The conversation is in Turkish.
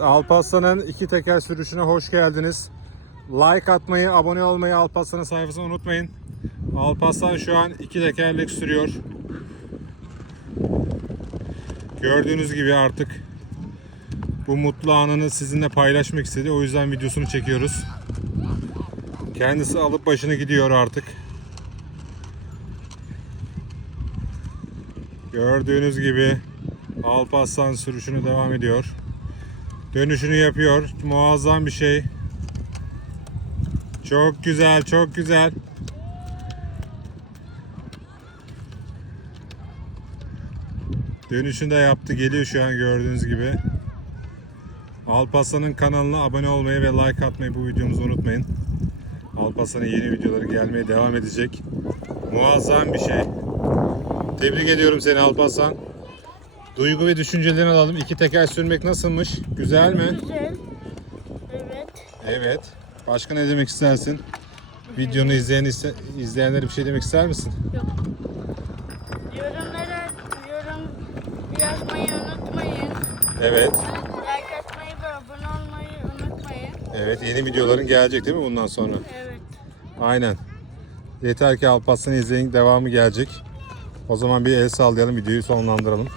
Alparslan'ın iki teker sürüşüne hoş geldiniz. Like atmayı, abone olmayı Alparslan'ın sayfasına unutmayın. Alparslan şu an iki tekerlek sürüyor. Gördüğünüz gibi artık bu mutlu anını sizinle paylaşmak istedi. O yüzden videosunu çekiyoruz. Kendisi alıp başını gidiyor artık. Gördüğünüz gibi Alparslan sürüşünü devam ediyor. Dönüşünü yapıyor. Muazzam bir şey. Çok güzel, çok güzel. Dönüşünü de yaptı. Geliyor şu an gördüğünüz gibi. Alparslan'ın kanalına abone olmayı ve like atmayı bu videomuzu unutmayın. Alparslan'ın yeni videoları gelmeye devam edecek. Muazzam bir şey. Tebrik ediyorum seni Alparslan. Duygu ve düşüncelerini alalım. İki teker sürmek nasılmış? Güzel mi? Güzel. Evet. Evet. Başka ne demek istersin? Videonu izleyen iste- izleyenlere bir şey demek ister misin? Yok. Yorumlara yorum yazmayı unutmayın. Evet. Like atmayı ve abone olmayı unutmayın. Evet yeni videoların gelecek değil mi bundan sonra? Evet. Aynen. Yeter ki Alparslan'ı izleyin devamı gelecek. O zaman bir el sallayalım videoyu sonlandıralım.